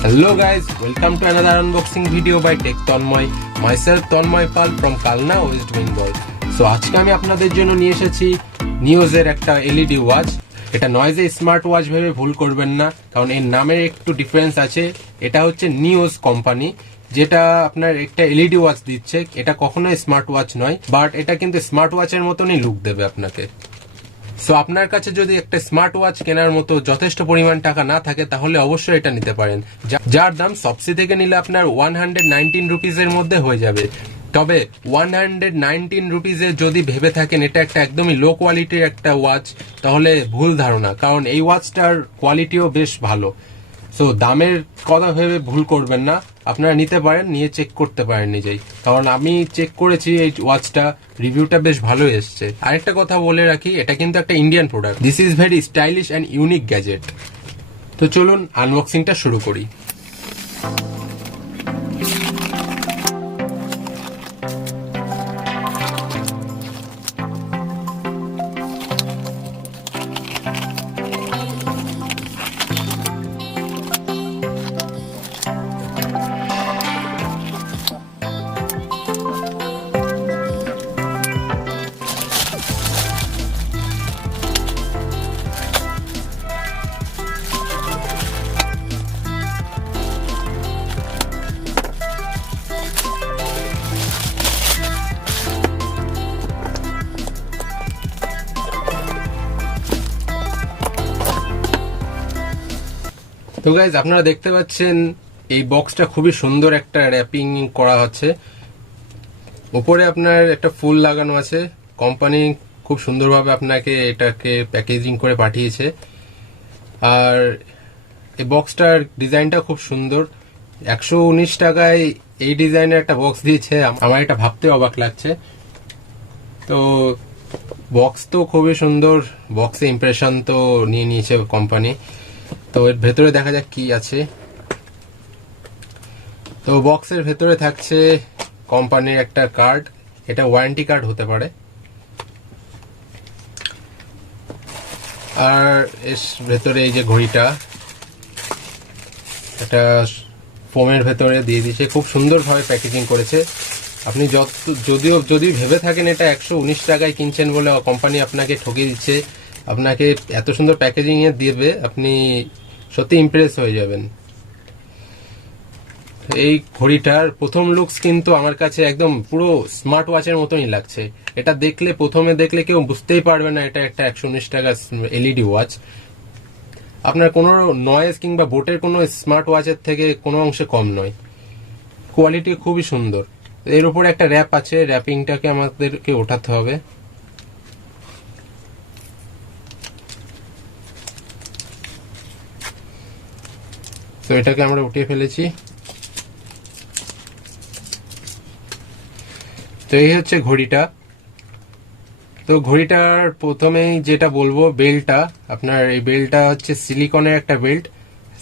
Hello guys, welcome to another unboxing video by Tech Tanmoy. Myself Tanmoy Pal from Kalna, West Bengal. So আজকে আমি আপনাদের জন্য নিয়ে এসেছি নিওজের একটা এলইডি ওয়াচ। এটা নয়েজে স্মার্ট ওয়াচ ভেবে ভুল করবেন না, কারণ এর নামের একটু ডিফারেন্স আছে। এটা হচ্ছে নিওস কোম্পানি, যেটা আপনার একটা এলইডি ওয়াচ দিচ্ছে। এটা কখনোই স্মার্ট ওয়াচ নয়, বাট এটা কিন্তু স্মার্ট ওয়াচের মতনই লুক দেবে আপনাকে। সো আপনার কাছে যদি একটা স্মার্ট ওয়াচ কেনার মতো যথেষ্ট পরিমাণ টাকা না থাকে, তাহলে অবশ্যই এটা নিতে পারেন, যার দাম সবসি থেকে নিলে আপনার 119 রুপিজের মধ্যে হয়ে যাবে। তবে 119 রুপিজে যদি ভেবে থাকেন এটা একটা একদমই লো কোয়ালিটির একটা ওয়াচ, তাহলে ভুল ধারণা, কারণ এই ওয়াচটার কোয়ালিটিও বেশ ভালো। সো দামের কথা ভেবে ভুল করবেন না, আপনারা নিতে পারেন, নিয়ে চেক করতে পারেন নিজেই, কারণ আমি চেক করেছি এই ওয়াচটা, রিভিউটা বেশ ভালো এসছে। আরেকটা কথা বলে রাখি, এটা কিন্তু একটা Indian product. This is very stylish and unique gadget. তো চলুন আনবক্সিংটা শুরু করি। তো গাইজ, আপনারা দেখতে পাচ্ছেন এই বক্সটা খুবই সুন্দর একটা র্যাপিং করা হচ্ছে। উপরে আপনার একটা ফুল লাগানো আছে। কোম্পানি খুব সুন্দরভাবে আপনাকে এটাকে প্যাকেজিং করে পাঠিয়েছে। আর এই বক্সটার ডিজাইনটা খুব সুন্দর। 119 টাকায় এই ডিজাইনের একটা বক্স দিয়েছে, আমার এটা ভাবতে অবাক লাগছে। তো বক্স তো খুবই সুন্দর, বক্সে ইমপ্রেশন তো নিয়ে নিয়েছে কোম্পানি। তো এর ভেতরে দেখা যাক কি আছে। তো বক্সের ভেতরে থাকছে কোম্পানির একটা কার্ড, এটা ওয়ারেন্টি কার্ড হতে পারে। আর এর ভেতরে এই যে ঘড়িটা, এটা ফোমের ভেতরে দিয়ে দিয়েছে, খুব সুন্দরভাবে প্যাকেজিং করেছে। আপনি যদি ভেবে থাকেন এটা 119 টাকায় কিনছেন বলে কোম্পানি আপনাকে ঠকিয়ে দিচ্ছে, আপনাকে এত সুন্দর প্যাকেজিং এ দিবে, আপনি সত্যি ইমপ্রেস হয়ে যাবেন। এই ঘড়িটার প্রথম লুকস কিন্তু আমার কাছে একদম পুরো স্মার্ট ওয়াচের মতনই লাগছে। এটা প্রথমে দেখলে কেউ বুঝতেই পারবে না এটা একটা 119 টাকা এলইডি ওয়াচ। আপনার কোনো নয়েজ কিংবা বোটের কোনো স্মার্ট ওয়াচের থেকে কোনো অংশে কম নয়। কোয়ালিটি খুবই সুন্দর। এর উপরে একটা র্যাপ আছে, র্যাপিংটাকে আমাদেরকে ওঠাতে হবে। তো এটাকে আমরা উঠিয়ে ফেলেছি। তো এই হচ্ছে ঘড়িটা। তো ঘড়িটার প্রথমেই যেটা বলবো, বেল্টটা, আপনার এই বেল্টটা হচ্ছে সিলিকনের একটা বেল্ট,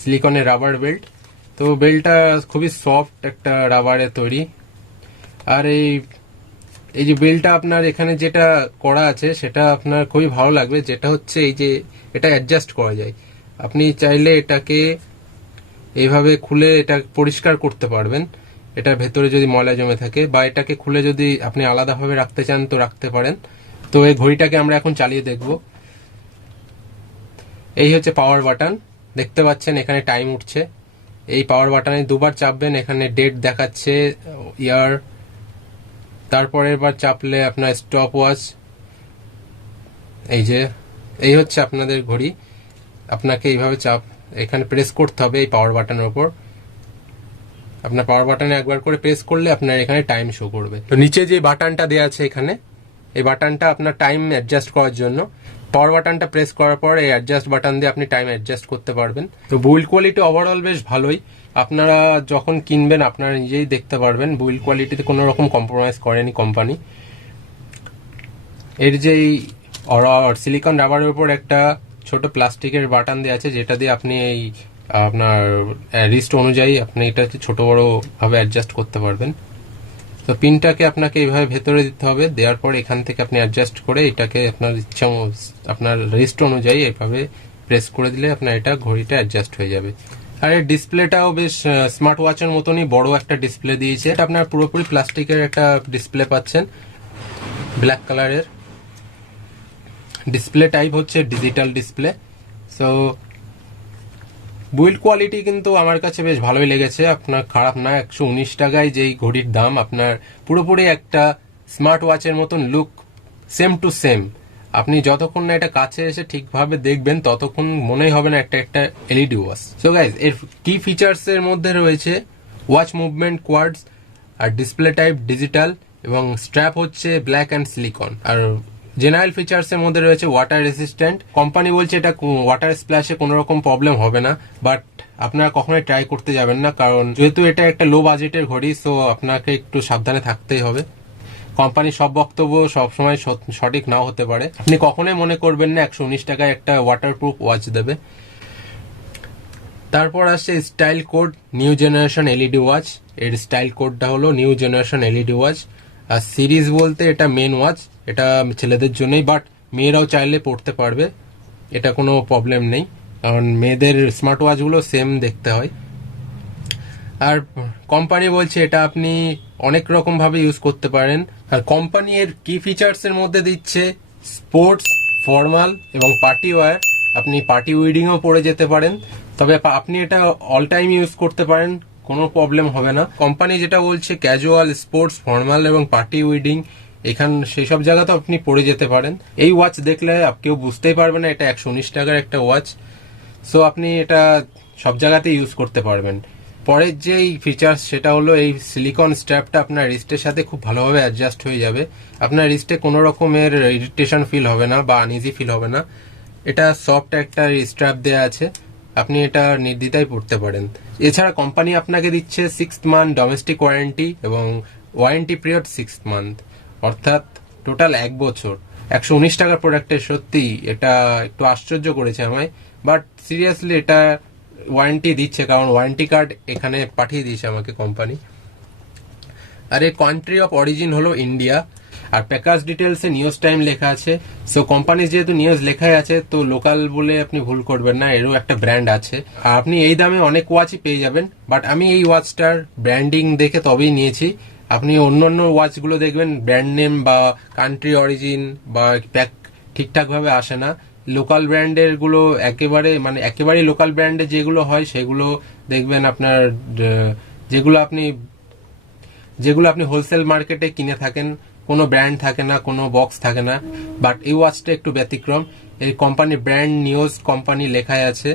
সিলিকনের রাবার বেল্ট। তো বেল্টটা খুবই সফট একটা রাবারে তৈরি। আর এই যে বেল্টটা আপনার এখানে যেটা করা আছে সেটা আপনার খুবই ভালো লাগবে, যেটা হচ্ছে এই যে এটা অ্যাডজাস্ট করা যায়। আপনি চাইলে এটাকে এইভাবে খুলে এটা পরিষ্কার করতে পারবেন, এটার ভেতরে যদি ময়লা জমে থাকে, বা এটাকে খুলে যদি আপনি আলাদাভাবে রাখতে চান তো রাখতে পারেন। তো এই ঘড়িটাকে আমরা এখন চালিয়ে দেখব। এই হচ্ছে পাওয়ার বাটন, দেখতে পাচ্ছেন এখানে টাইম উঠছে। এই পাওয়ার বাটনে দুবার চাপবেন, এখানে ডেট দেখাচ্ছে, ইয়ার। তারপরের বার চাপলে আপনার স্টপ ওয়াচ। এই হচ্ছে আপনাদের ঘড়ি। আপনাকে এইভাবে এখানে প্রেস করতে হবে এই পাওয়ার বাটনের উপর। আপনার পাওয়ার বাটনে একবার করে প্রেস করলে আপনার এখানে টাইম শো করবে। তো নিচে যে বাটনটা দেওয়া আছে এখানে, এই বাটনটা আপনার টাইম অ্যাডজাস্ট করার জন্য। পাওয়ার বাটনটা প্রেস করার পর এই অ্যাডজাস্ট বাটন দিয়ে আপনি টাইম অ্যাডজাস্ট করতে পারবেন। তো বিল্ড কোয়ালিটি ওভারঅল বেশ ভালোই। আপনারা যখন কিনবেন আপনারা নিজেই দেখতে পারবেন, বিল্ড কোয়ালিটিতে কোনো রকম কম্প্রোমাইজ করেনি কোম্পানি। এর যে সিলিকন রাবারের উপর একটা ছোট প্লাস্টিকের বাটন দেওয়া আছে, যেটা দিয়ে আপনি এই আপনার রিস্ট অনুযায়ী আপনি এটা ছোট বড় ভাবে অ্যাডজাস্ট করতে পারবেন। তো পিনটাকে আপনাকে এইভাবে ভেতরে দিতে হবে, দেওয়ার পর এখান থেকে আপনি অ্যাডজাস্ট করে এটাকে আপনার ইচ্ছা আপনার রিস্ট অনুযায়ী এইভাবে প্রেস করে দিলে আপনার এটা ঘড়িটা অ্যাডজাস্ট হয়ে যাবে। আর এর ডিসপ্লেটাও বেশ স্মার্ট ওয়াচের মতনই বড় একটা ডিসপ্লে দিয়েছে। এটা আপনার পুরোপুরি প্লাস্টিকের একটা ডিসপ্লে পাচ্ছেন, ব্ল্যাক কালারের। ডিসপ্লে টাইপ হচ্ছে digital display. So build quality কিন্তু আমার কাছে বেশ ভালোই লেগেছে, আপনার খারাপ না। 119 টাকায় যেই ঘড়ির দাম, আপনার পুরোপুরি একটা স্মার্ট ওয়াচের মতন লুক, সেম টু সেম। আপনি যতক্ষণ না এটা কাছে এসে ঠিকভাবে দেখবেন ততক্ষণ মনেই হবে না একটা একটা এলইডি ওয়াচ। সো গাইজ, এর কি ফিচার্স এর মধ্যে রয়েছে ওয়াচ মুভমেন্ট কোয়াডস, আর ডিসপ্লে টাইপ ডিজিটাল, এবং স্ট্র্যাপ হচ্ছে ব্ল্যাক অ্যান্ড সিলিকন। আর জেনারেল ফিচার্স এর মধ্যে রয়েছে ওয়াটার রেসিস্ট্যান্ট। কোম্পানি বলছে এটা ওয়াটার স্প্ল্যাশে কোনো রকম প্রবলেম হবে না, বাট আপনারা কখনোই ট্রাই করতে যাবেন না, কারণ যেহেতু এটা একটা লো বাজেটের ঘড়ি, সো আপনাকে একটু সাবধানে থাকতেই হবে। কোম্পানির সব বক্তব্য সবসময় সঠিক নাও হতে পারে। আপনি কখনোই মনে করবেন না 119 টাকায় একটা ওয়াটারপ্রুফ ওয়াচ দেবে। তারপর আসছে style code new generation LED watch. এর স্টাইল কোডটা হলো নিউ জেনারেশন এলইডি ওয়াচ। আর সিরিজ বলতে এটা মেন ওয়াচ, এটা ছেলেদের জন্যই, বাট মেয়েরাও চাইলে পড়তে পারবে, এটা কোনো প্রবলেম নেই, কারণ মেয়েদের স্মার্ট ওয়াচগুলো সেম দেখতে হয়। আর কোম্পানি বলছে এটা আপনি অনেক রকম ভাবে ইউজ করতে পারেন। আর কোম্পানি এর কি ফিচার্স এর মধ্যে দিচ্ছে স্পোর্টস, ফর্মাল এবং পার্টি ওয়্যার। আপনি পার্টি উইডিংও পরে যেতে পারেন, তবে আপনি এটা অল টাইম ইউজ করতে পারেন, কোনো প্রবলেম হবে না। কোম্পানি যেটা বলছে ক্যাজুয়াল, স্পোর্টস, ফর্মাল এবং পার্টি উইডিং, এখান সেই সব জায়গাতেও আপনি পরে যেতে পারেন। এই ওয়াচ দেখলে কেউ বুঝতেই পারবে না এটা 119 টাকার একটা ওয়াচ। সো আপনি এটা সব জায়গাতে ইউজ করতে পারবেন। পরের যেই ফিচার্স সেটা হলো এই সিলিকন স্ট্র্যাপটা আপনার রিস্টের সাথে খুব ভালোভাবে অ্যাডজাস্ট হয়ে যাবে। আপনার রিস্টে কোনো রকমের ইরিটেশন ফিল হবে না বা আনইজি ফিল হবে না। এটা সফট একটা স্ট্র্যাপ দেওয়া আছে, আপনি এটা নির্দ্বিধায় পড়তে পারেন। এছাড়া কোম্পানি আপনাকে দিচ্ছে 6 মান্থ ডোমেস্টিক ওয়ারেন্টি এবং ওয়ারেন্টি পিরিয়ড 6 মান্থ, অর্থাৎ টোটাল 1 বছর। 119 টাকার প্রোডাক্টের সত্যি এটা একটু আশ্চর্য করেছে আমায়, বাট সিরিয়াসলি এটা ওয়ারেন্টি দিচ্ছে, কারণ ওয়ারেন্টি কার্ড এখানে পাঠিয়ে দিয়েছে আমাকে কোম্পানি। আর এর কান্ট্রি অফ অরিজিন হলো ইন্ডিয়া। আর প্যাকেজ ডিটেলসে নিউজ টাইম লেখা আছে। সো কোম্পানি যেহেতু নিউজ লেখাই আছে, তো লোকাল বলে আপনি ভুল করবেন না, এরও একটা ব্র্যান্ড আছে। আর আপনি এই দামে অনেক ওয়াচই পেয়ে যাবেন, বাট আমি এই ওয়াচটার ব্র্যান্ডিং দেখে তবেই নিয়েছি। আপনি অন্যান্য ওয়াচগুলো দেখবেন ব্র্যান্ড নেম বা কান্ট্রি অরিজিন বা প্যাক ঠিকঠাক ভাবে আসে না। লোকাল ব্র্যান্ডের গুলো একেবারে লোকাল ব্র্যান্ডের যেগুলো হয় সেগুলো দেখবেন আপনার, যেগুলো আপনি হোলসেল মার্কেটে কিনে থাকেন, কোনো ব্র্যান্ড থাকে না, কোনো বক্স থাকে না। বাট এই ওয়াচটা একটু ব্যতিক্রম। এই কোম্পানি ব্র্যান্ড নিওস কোম্পানি লেখাই আছে।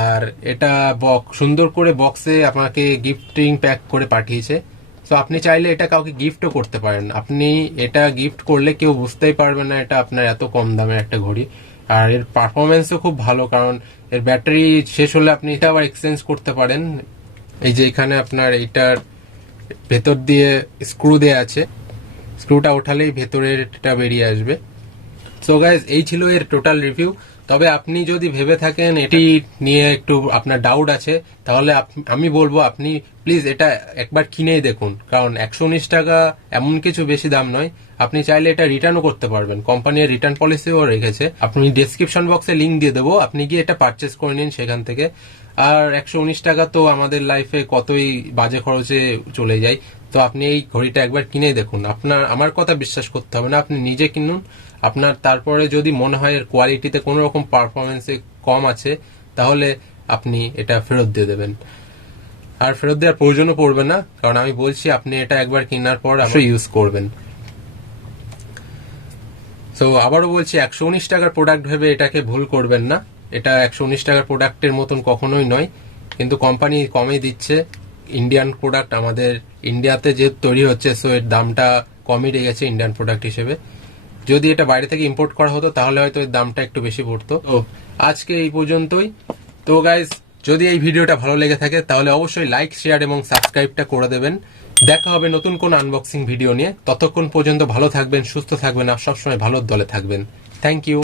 আর এটা সুন্দর করে বক্সে আপনাকে গিফটিং প্যাক করে পাঠিয়েছে। তো আপনি চাইলে এটা কাউকে গিফটও করতে পারেন। আপনি এটা গিফট করলে কেউ বুঝতেই পারবে না এটা আপনার এত কম দামের একটা ঘড়ি। আর এর পারফরমেন্সও খুব ভালো, কারণ এর ব্যাটারি শেষ হলে আপনি এটা আবার এক্সচেঞ্জ করতে পারেন। এই যে এখানে আপনার এইটার ভেতর দিয়ে স্ক্রু দেয়া আছে, স্ক্রুটা ওঠালেই ভেতরের এটা বেরিয়ে আসবে। সো গাইজ, এই ছিল এর টোটাল রিভিউ। তবে আপনি যদি ভেবে থাকেন এটি নিয়ে একটু আপনার ডাউট আছে, তাহলে আমি বলবো আপনি প্লিজ এটা একবার কিনেই দেখুন, কারণ 119 টাকা এমন কিছু বেশি দাম নয়। আপনি চাইলে এটা রিটার্নও করতে পারবেন, কোম্পানির রিটার্ন পলিসিও রেখেছে। আপনি ডেসক্রিপশন বক্সে লিঙ্ক দিয়ে দেবো, আপনি গিয়ে এটা পারচেস করে নিন সেখান থেকে। আর 119 টাকা তো আমাদের লাইফে কতই বাজে খরচে চলে যায়। তো আপনি এই ঘড়িটা একবার কিনেই দেখুন, আমার কথা বিশ্বাস করতে হবে না, আপনি নিজে কিনুন। আপনার তারপরে যদি মনে হয় এর কোয়ালিটিতে কোনো রকম পারফরমেন্সে কম আছে, তাহলে আপনি এটা ফেরত দিয়ে দেবেন। আর ফেরত দেওয়ার প্রয়োজনও পড়বে না, কারণ আমি বলছি আপনি এটা একবার কেনার পর অবশ্যই ইউজ করবেন। তো আবারও বলছি, 119 টাকার প্রোডাক্ট ভেবে এটাকে ভুল করবেন না। এটা 119 টাকার প্রোডাক্টের মতন কখনোই নয়, কিন্তু কোম্পানি কমই দিচ্ছে। ইন্ডিয়ান প্রোডাক্ট আমাদের ইন্ডিয়াতে যেহেতু তৈরি হচ্ছে, সো এর দামটা কমই রেখেছে ইন্ডিয়ান প্রোডাক্ট হিসেবে। যদি এটা বাইরে থেকে ইম্পোর্ট করা হতো তাহলে হয়তো এর দামটা একটু বেশি পড়তো। তো আজকে এই পর্যন্তই। তো গাইজ, যদি এই ভিডিওটা ভালো লেগে থাকে তাহলে অবশ্যই লাইক, শেয়ার এবং সাবস্ক্রাইবটা করে দেবেন। দেখা হবে নতুন কোন আনবক্সিং ভিডিও নিয়ে। ততক্ষণ পর্যন্ত ভালো থাকবেন, সুস্থ থাকবেন আর সবসময় ভালোর দলে থাকবেন। Thank you.